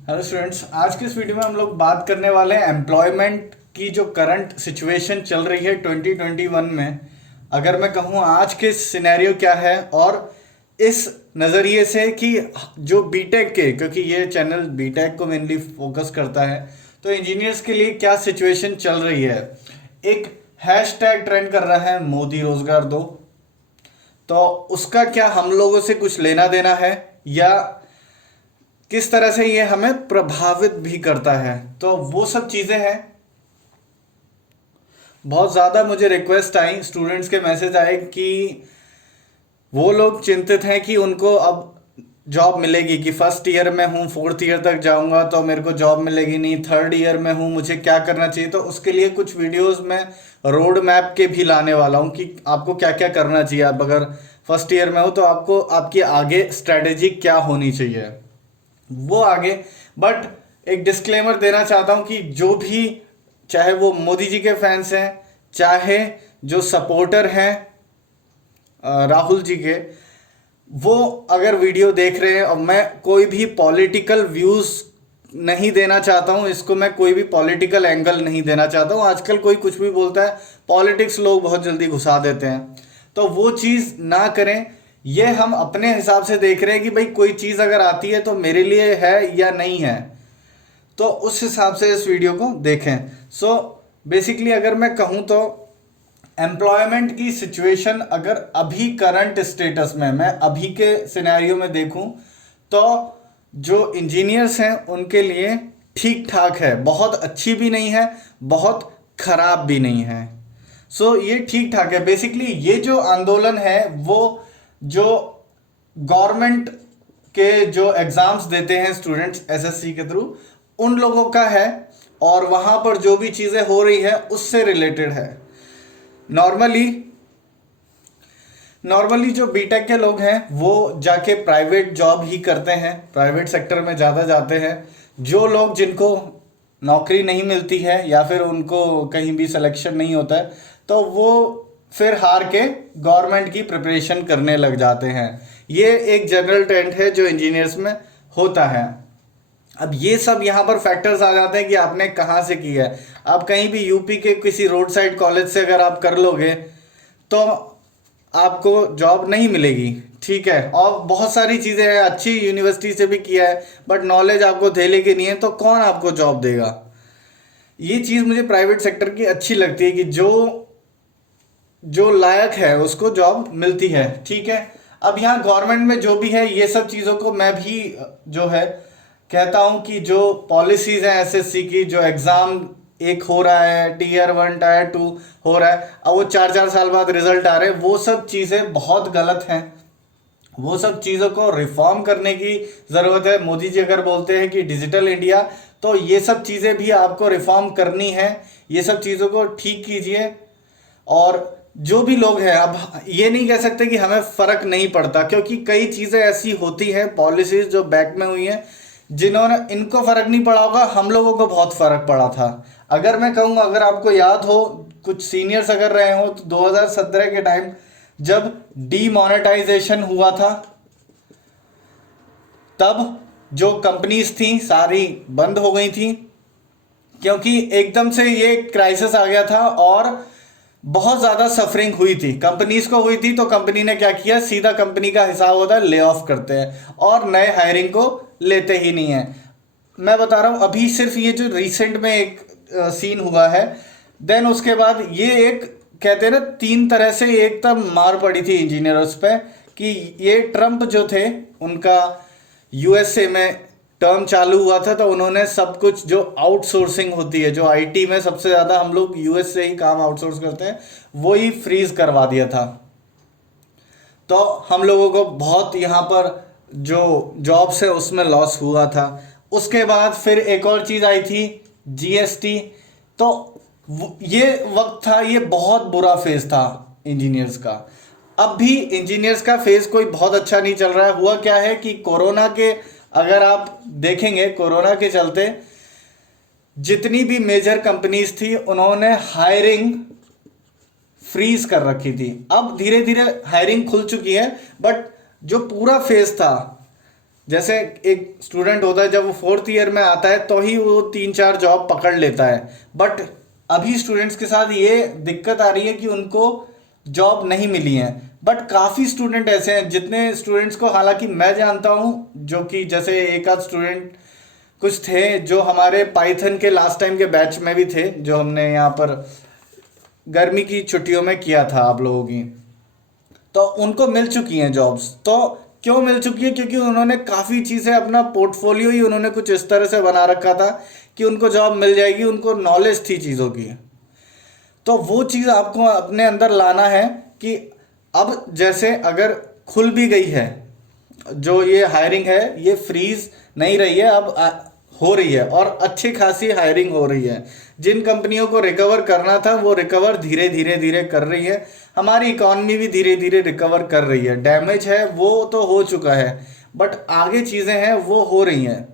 Hello students, आज के इस वीडियो में हम लोग बात करने वाले हैं एम्प्लॉयमेंट की जो करंट सिचुएशन चल रही है 2021 में। अगर मैं कहूँ आज के सिनेरियो क्या है और इस नज़रिए से कि जो बीटेक के, क्योंकि ये चैनल बीटेक को मेनली फोकस करता है, तो इंजीनियर्स के लिए क्या सिचुएशन चल रही है। एक हैशटैग ट्रेंड कर रहा है मोदी रोजगार दो, तो उसका क्या हम लोगों से कुछ लेना देना है या किस तरह से ये हमें प्रभावित भी करता है, तो वो सब चीज़ें हैं। बहुत ज़्यादा मुझे रिक्वेस्ट आई, स्टूडेंट्स के मैसेज आए कि वो लोग चिंतित हैं कि उनको अब जॉब मिलेगी कि फर्स्ट ईयर में हूँ, फोर्थ ईयर तक जाऊँगा तो मेरे को जॉब मिलेगी नहीं, थर्ड ईयर में हूँ, मुझे क्या करना चाहिए। तो उसके लिए कुछ वीडियोस में रोड मैप के भी लाने वाला हूँ कि आपको क्या क्या करना चाहिए। आप अगर फर्स्ट ईयर में हो तो आपको आपकी आगे स्ट्रेटेजी क्या होनी चाहिए वो आगे। बट एक डिस्क्लेमर देना चाहता हूं कि जो भी, चाहे वो मोदी जी के फैंस हैं, चाहे जो सपोर्टर हैं राहुल जी के, वो अगर वीडियो देख रहे हैं, और मैं कोई भी पॉलिटिकल व्यूज नहीं देना चाहता हूं, इसको मैं कोई भी पॉलिटिकल एंगल नहीं देना चाहता हूं। आजकल कोई कुछ भी बोलता है, पॉलिटिक्स लोग बहुत जल्दी घुसा देते हैं, तो वो चीज़ ना करें। ये हम अपने हिसाब से देख रहे हैं कि भाई कोई चीज़ अगर आती है तो मेरे लिए है या नहीं है, तो उस हिसाब से इस वीडियो को देखें। सो बेसिकली अगर मैं कहूँ तो एम्प्लॉयमेंट की सिचुएशन अगर अभी करंट स्टेटस में, मैं अभी के सिनेरियो में देखूं, तो जो इंजीनियर्स हैं उनके लिए ठीक ठाक है, बहुत अच्छी भी नहीं है, बहुत खराब भी नहीं है। सो ये ठीक ठाक है। बेसिकली ये जो आंदोलन है वो जो गवर्नमेंट के जो एग्जाम्स देते हैं स्टूडेंट्स एसएससी के थ्रू, उन लोगों का है, और वहां पर जो भी चीजें हो रही है उससे रिलेटेड है। नॉर्मली नॉर्मली जो बीटेक के लोग हैं वो जाके प्राइवेट जॉब ही करते हैं, प्राइवेट सेक्टर में ज़्यादा जाते हैं। जो लोग जिनको नौकरी नहीं मिलती है या फिर उनको कहीं भी सिलेक्शन नहीं होता है, तो वो फिर हार के गवर्नमेंट की प्रिपरेशन करने लग जाते हैं। ये एक जनरल ट्रेंड है जो इंजीनियर्स में होता है। अब ये सब यहाँ पर फैक्टर्स आ जाते हैं कि आपने कहाँ से किया है। आप कहीं भी यूपी के किसी रोड साइड कॉलेज से अगर आप कर लोगे तो आपको जॉब नहीं मिलेगी, ठीक है। और बहुत सारी चीज़ें हैं, अच्छी यूनिवर्सिटी से भी किया है, बट नॉलेज आपको धेले की नहीं है, तो कौन आपको जॉब देगा। ये चीज़ मुझे प्राइवेट सेक्टर की अच्छी लगती है कि जो जो लायक है उसको जॉब मिलती है, ठीक है। अब यहाँ गवर्नमेंट में जो भी है, ये सब चीज़ों को मैं भी जो है कहता हूँ कि जो पॉलिसीज़ हैं एसएससी की, जो एग्ज़ाम एक हो रहा है, टीयर 1 टीयर 2 हो रहा है, अब वो 4-4 साल बाद रिजल्ट आ रहे हैं, वो सब चीज़ें बहुत गलत हैं। वो सब चीज़ों को रिफॉर्म करने की ज़रूरत है। मोदी जी अगर बोलते हैं कि डिजिटल इंडिया, तो ये सब चीज़ें भी आपको रिफॉर्म करनी है, ये सब चीज़ों को ठीक कीजिए। और जो भी लोग हैं, अब ये नहीं कह सकते कि हमें फ़र्क नहीं पड़ता, क्योंकि कई चीज़ें ऐसी होती हैं, पॉलिसीज़ जो बैक में हुई हैं, जिन्होंने इनको फ़र्क नहीं पड़ा होगा, हम लोगों को बहुत फ़र्क पड़ा था। अगर मैं कहूँगा, अगर आपको याद हो, कुछ सीनियर्स अगर रहे हो, तो 2017 के टाइम जब डीमोनेटाइजेशन हुआ था, तब जो कंपनीज थी सारी बंद हो गई थी, क्योंकि एकदम से ये क्राइसिस आ गया था और बहुत ज़्यादा सफरिंग हुई थी, कंपनीज को हुई थी। तो कंपनी ने क्या किया, सीधा कंपनी का हिसाब होता है, ले ऑफ करते हैं और नए हायरिंग को लेते ही नहीं है। मैं बता रहा हूँ, अभी सिर्फ ये जो रिसेंट में एक सीन हुआ है, देन उसके बाद ये एक कहते हैं ना, 3 तरह से एक तब मार पड़ी थी इंजीनियर्स पे कि ये ट्रम्प जो थे, उनका यूएसए में टर्म चालू हुआ था, तो उन्होंने सब कुछ जो आउटसोर्सिंग होती है, जो आईटी में सबसे ज़्यादा हम लोग यूएस से ही काम आउटसोर्स करते हैं, वो ही फ्रीज करवा दिया था। तो हम लोगों को बहुत यहाँ पर जो जॉब्स है उसमें लॉस हुआ था। उसके बाद फिर एक और चीज़ आई थी, जीएसटी। तो ये वक्त था, ये बहुत बुरा फेज था इंजीनियर्स का। अब भी इंजीनियर्स का फेज कोई बहुत अच्छा नहीं चल रहा है। हुआ क्या है कि कोरोना के, अगर आप देखेंगे, कोरोना के चलते जितनी भी मेजर कंपनीज थी उन्होंने हायरिंग फ्रीज कर रखी थी। अब धीरे धीरे हायरिंग खुल चुकी है, बट जो पूरा फेज था जैसे एक स्टूडेंट होता है जब वो 4th ईयर में आता है तो ही वो 3-4 जॉब पकड़ लेता है, बट अभी स्टूडेंट्स के साथ ये दिक्कत आ रही है कि उनको जॉब नहीं मिली है। बट काफ़ी स्टूडेंट ऐसे हैं, जितने स्टूडेंट्स को हालांकि मैं जानता हूँ, जो कि जैसे एक आध स्टूडेंट कुछ थे जो हमारे पाइथन के लास्ट टाइम के बैच में भी थे, जो हमने यहाँ पर गर्मी की छुट्टियों में किया था आप लोगों की, तो उनको मिल चुकी हैं जॉब्स। तो क्यों मिल चुकी है? क्योंकि उन्होंने काफ़ी चीज़ें, अपना पोर्टफोलियो ही उन्होंने कुछ इस तरह से बना रखा था कि उनको जॉब मिल जाएगी, उनको नॉलेज थी चीज़ों की। तो वो चीज़ आपको अपने अंदर लाना है कि अब जैसे अगर खुल भी गई है, जो ये हायरिंग है ये फ्रीज नहीं रही है, अब हो रही है और अच्छी खासी हायरिंग हो रही है। जिन कंपनियों को रिकवर करना था वो रिकवर धीरे धीरे धीरे कर रही है। हमारी इकॉनमी भी धीरे धीरे रिकवर कर रही है। डैमेज है वो तो हो चुका है, बट आगे चीज़ें हैं वो हो रही हैं।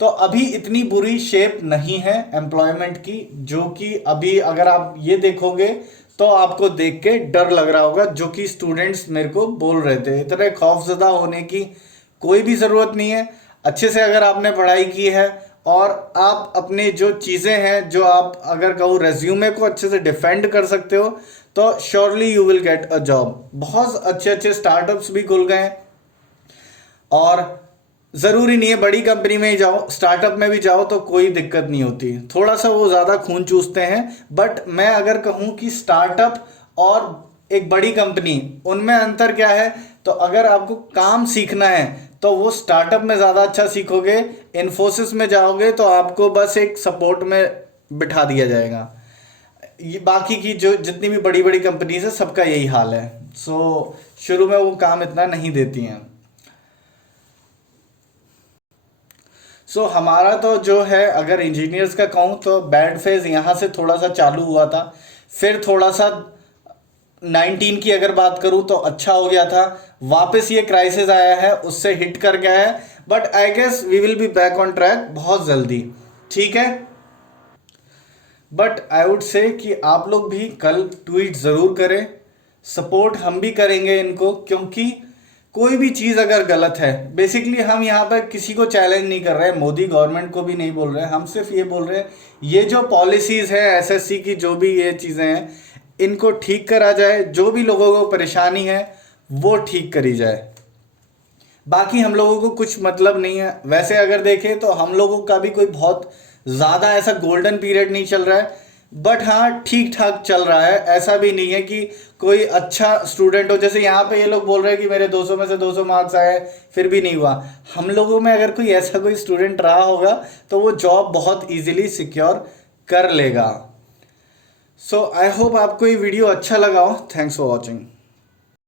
तो अभी इतनी बुरी शेप नहीं है एम्प्लॉयमेंट की, जो कि अभी अगर आप ये देखोगे तो आपको देख के डर लग रहा होगा, जो कि स्टूडेंट्स मेरे को बोल रहे थे। इतने खौफजदा होने की कोई भी ज़रूरत नहीं है। अच्छे से अगर आपने पढ़ाई की है और आप अपने जो चीज़ें हैं, जो आप अगर कहो रेज्यूमे को अच्छे से डिफेंड कर सकते हो, तो surely you will get a job. बहुत अच्छे अच्छे स्टार्टअप्स भी खुल गए हैं और ज़रूरी नहीं है बड़ी कंपनी में ही जाओ, स्टार्टअप में भी जाओ तो कोई दिक्कत नहीं होती। थोड़ा सा वो ज़्यादा खून चूसते हैं, बट मैं अगर कहूँ कि स्टार्टअप और एक बड़ी कंपनी, उनमें अंतर क्या है, तो अगर आपको काम सीखना है तो वो स्टार्टअप में ज़्यादा अच्छा सीखोगे। इन्फोसिस में जाओगे तो आपको बस एक सपोर्ट में बिठा दिया जाएगा। ये बाकी की जो जितनी भी बड़ी बड़ी कंपनीज है सबका यही हाल है। सो शुरू में वो काम इतना नहीं देती हैं। सो हमारा तो जो है, अगर इंजीनियर्स का कहूँ तो बैड फेज यहाँ से थोड़ा सा चालू हुआ था, फिर थोड़ा सा 19 की अगर बात करूँ तो अच्छा हो गया था, वापस ये क्राइसिस आया है, उससे हिट कर गया है। But I guess we will be back on track बहुत जल्दी, ठीक है। बट आई वुड से कि आप लोग भी कल ट्वीट ज़रूर करें, सपोर्ट हम भी करेंगे इनको, क्योंकि कोई भी चीज़ अगर गलत है, बेसिकली हम यहाँ पर किसी को चैलेंज नहीं कर रहे हैं, मोदी गवर्नमेंट को भी नहीं बोल रहे हैं, हम सिर्फ ये बोल रहे हैं ये जो पॉलिसीज़ है एसएससी की, जो भी ये चीज़ें हैं, इनको ठीक करा जाए। जो भी लोगों को परेशानी है वो ठीक करी जाए। बाकी हम लोगों को कुछ मतलब नहीं है। वैसे अगर देखें तो हम लोगों का भी कोई बहुत ज़्यादा ऐसा गोल्डन पीरियड नहीं चल रहा है, बट हाँ ठीक ठाक चल रहा है। ऐसा भी नहीं है कि कोई अच्छा स्टूडेंट हो, जैसे यहाँ पे ये लोग बोल रहे हैं कि मेरे 200 में से 200 मार्क्स आए फिर भी नहीं हुआ। हम लोगों में अगर कोई ऐसा कोई स्टूडेंट रहा होगा तो वो जॉब बहुत इजीली सिक्योर कर लेगा। सो आई होप आपको ये वीडियो अच्छा लगा हो। Thanks for watching.